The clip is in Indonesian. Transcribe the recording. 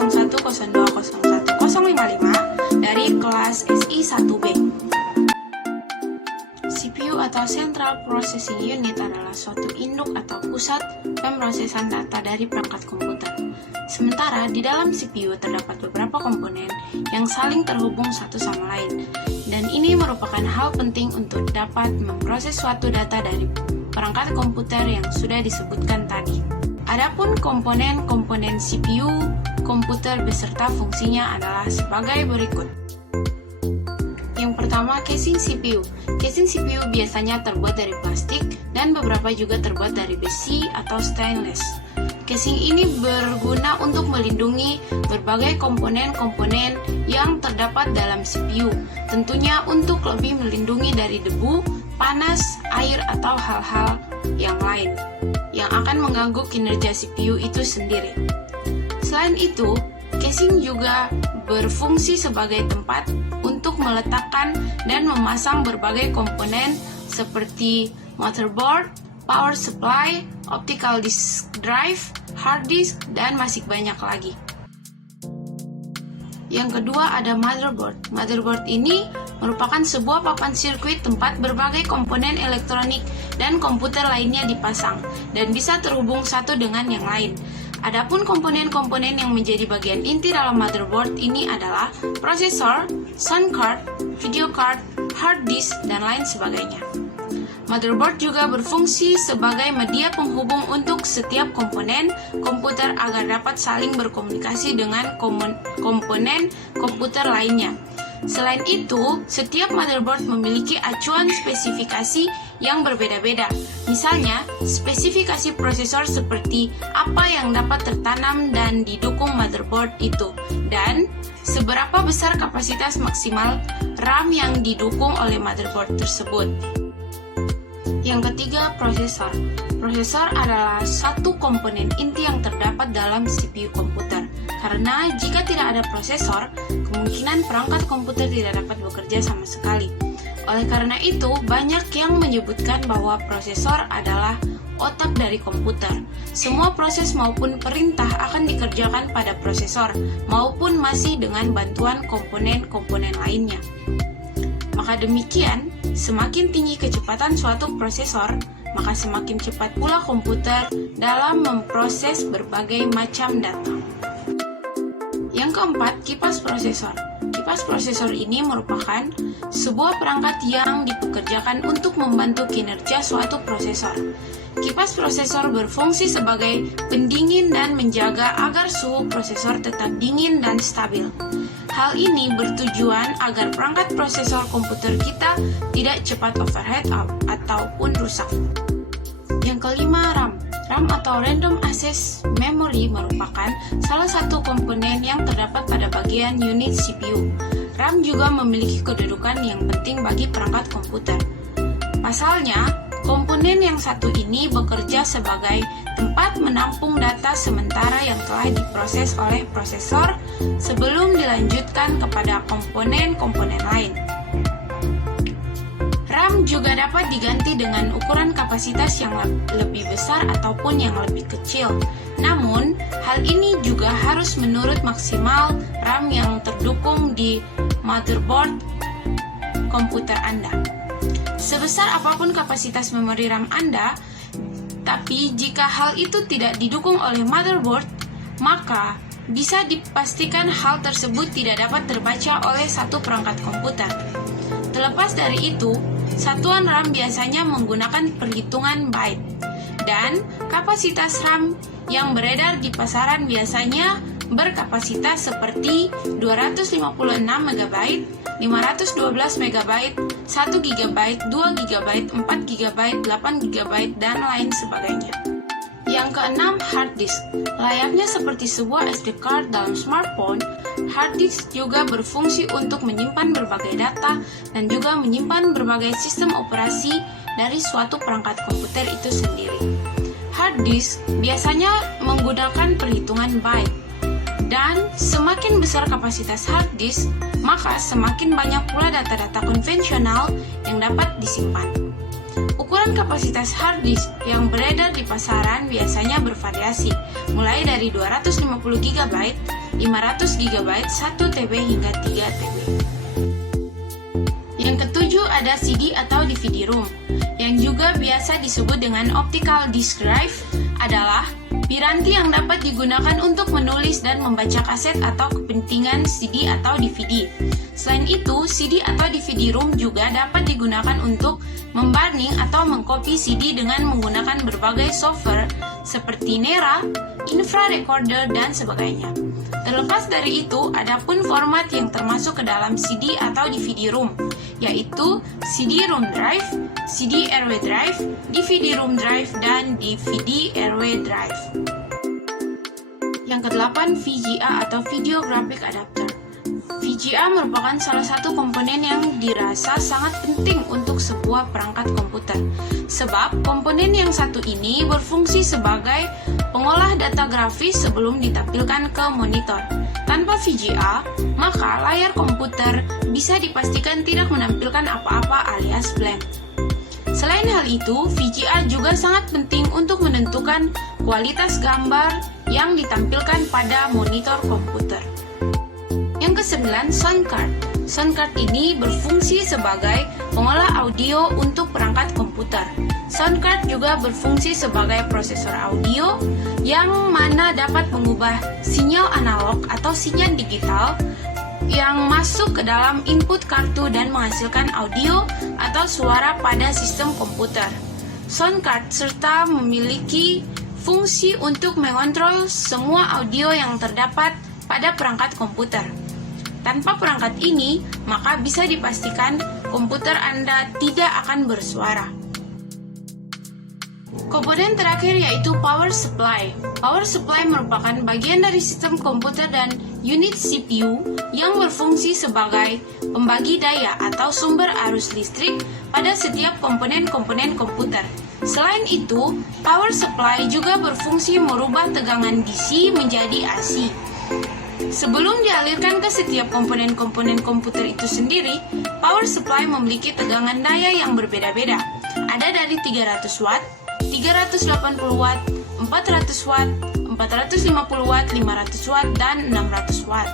0102011055 dari kelas SI1B. CPU atau Central Processing Unit adalah suatu induk atau pusat pemrosesan data dari perangkat komputer. Sementara di dalam CPU terdapat beberapa komponen yang saling terhubung satu sama lain, dan ini merupakan hal penting untuk dapat memproses suatu data dari perangkat komputer yang sudah disebutkan tadi. Adapun komponen-komponen CPU komputer beserta fungsinya adalah sebagai berikut. Yang pertama, casing CPU. Casing CPU biasanya terbuat dari plastik dan beberapa juga terbuat dari besi atau stainless. Casing ini berguna untuk melindungi berbagai komponen-komponen yang terdapat dalam CPU, tentunya untuk lebih melindungi dari debu, panas, air, atau hal-hal yang lain yang akan mengganggu kinerja CPU itu sendiri. Selain itu, casing juga berfungsi sebagai tempat untuk meletakkan dan memasang berbagai komponen seperti motherboard, power supply, optical disk drive, hard disk, dan masih banyak lagi. Yang kedua ada motherboard. Motherboard ini merupakan sebuah papan sirkuit tempat berbagai komponen elektronik dan komputer lainnya dipasang dan bisa terhubung satu dengan yang lain. Adapun komponen-komponen yang menjadi bagian inti dalam motherboard ini adalah prosesor, sound card, video card, hard disk, dan lain sebagainya. Motherboard juga berfungsi sebagai media penghubung untuk setiap komponen komputer agar dapat saling berkomunikasi dengan komponen komputer lainnya. Selain itu, setiap motherboard memiliki acuan spesifikasi yang berbeda-beda. Misalnya, spesifikasi prosesor seperti apa yang dapat tertanam dan didukung motherboard itu, dan seberapa besar kapasitas maksimal RAM yang didukung oleh motherboard tersebut. Yang ketiga, prosesor. Prosesor adalah satu komponen inti yang terdapat dalam CPU komputer. Karena jika tidak ada prosesor, kemungkinan perangkat komputer tidak dapat bekerja sama sekali. Oleh karena itu, banyak yang menyebutkan bahwa prosesor adalah otak dari komputer. Semua proses maupun perintah akan dikerjakan pada prosesor, maupun masih dengan bantuan komponen-komponen lainnya. Maka demikian, semakin tinggi kecepatan suatu prosesor, maka semakin cepat pula komputer dalam memproses berbagai macam data. Yang keempat, kipas prosesor. Kipas prosesor ini merupakan sebuah perangkat yang dipekerjakan untuk membantu kinerja suatu prosesor. Kipas prosesor berfungsi sebagai pendingin dan menjaga agar suhu prosesor tetap dingin dan stabil. Hal ini bertujuan agar perangkat prosesor komputer kita tidak cepat overheat ataupun rusak. Yang kelima, RAM. RAM atau Random Access Memory merupakan salah satu komponen yang terdapat pada bagian unit CPU. RAM juga memiliki kedudukan yang penting bagi perangkat komputer. Pasalnya, komponen yang satu ini bekerja sebagai tempat menampung data sementara yang telah diproses oleh prosesor sebelum dilanjutkan kepada komponen-komponen lain. RAM juga dapat diganti dengan ukuran kapasitas yang lebih besar ataupun yang lebih kecil. Namun, hal ini juga harus menurut maksimal RAM yang terdukung di motherboard komputer Anda. Sebesar apapun kapasitas memori RAM Anda, tapi jika hal itu tidak didukung oleh motherboard, maka bisa dipastikan hal tersebut tidak dapat terbaca oleh satu perangkat komputer. Terlepas dari itu, satuan RAM biasanya menggunakan perhitungan byte, dan kapasitas RAM yang beredar di pasaran biasanya berkapasitas seperti 256 MB, 512 MB, 1 GB, 2 GB, 4 GB, 8 GB, dan lain sebagainya. Yang keenam, hard disk. Layaknya seperti sebuah SD card dalam smartphone, hard disk juga berfungsi untuk menyimpan berbagai data dan juga menyimpan berbagai sistem operasi dari suatu perangkat komputer itu sendiri. Hard disk biasanya menggunakan perhitungan byte, dan semakin besar kapasitas hard disk, maka semakin banyak pula data-data konvensional yang dapat disimpan. Ukuran kapasitas hard disk yang beredar di pasaran biasanya bervariasi, mulai dari 250 GB 500 GB, 1 TB hingga 3 TB. Yang ketujuh ada CD atau DVD ROM, yang juga biasa disebut dengan optical disk drive, adalah piranti yang dapat digunakan untuk menulis dan membaca kaset atau kepentingan CD atau DVD. Selain itu, CD atau DVD ROM juga dapat digunakan untuk membarning atau mengcopy CD dengan menggunakan berbagai software seperti Nera, Infra Recorder, dan sebagainya. Terlepas dari itu, adapun format yang termasuk ke dalam CD atau DVD ROM, yaitu CD-ROM drive, CD-RW drive, DVD-ROM drive, dan DVD-RW drive. Yang kedelapan, VGA atau Video Graphic Adapter. VGA merupakan salah satu komponen yang dirasa sangat penting untuk sebuah perangkat komputer. Sebab komponen yang satu ini berfungsi sebagai pengolah data grafis sebelum ditampilkan ke monitor. Tanpa VGA, maka layar komputer bisa dipastikan tidak menampilkan apa-apa alias blank. Selain hal itu, VGA juga sangat penting untuk menentukan kualitas gambar yang ditampilkan pada monitor komputer. Yang kesembilan, sound card. Sound card ini berfungsi sebagai pengolah audio untuk perangkat komputer. Sound card juga berfungsi sebagai prosesor audio yang mana dapat mengubah sinyal analog atau sinyal digital yang masuk ke dalam input kartu dan menghasilkan audio atau suara pada sistem komputer. Sound card serta memiliki fungsi untuk mengontrol semua audio yang terdapat pada perangkat komputer. Tanpa perangkat ini, maka bisa dipastikan komputer Anda tidak akan bersuara. Komponen terakhir yaitu power supply. Power supply merupakan bagian dari sistem komputer dan unit CPU yang berfungsi sebagai pembagi daya atau sumber arus listrik pada setiap komponen-komponen komputer. Selain itu, power supply juga berfungsi merubah tegangan DC menjadi AC. Sebelum dialirkan ke setiap komponen-komponen komputer itu sendiri, power supply memiliki tegangan daya yang berbeda-beda. Ada dari 300 watt, 380 watt, 400 watt, 450 watt, 500 watt, dan 600 watt.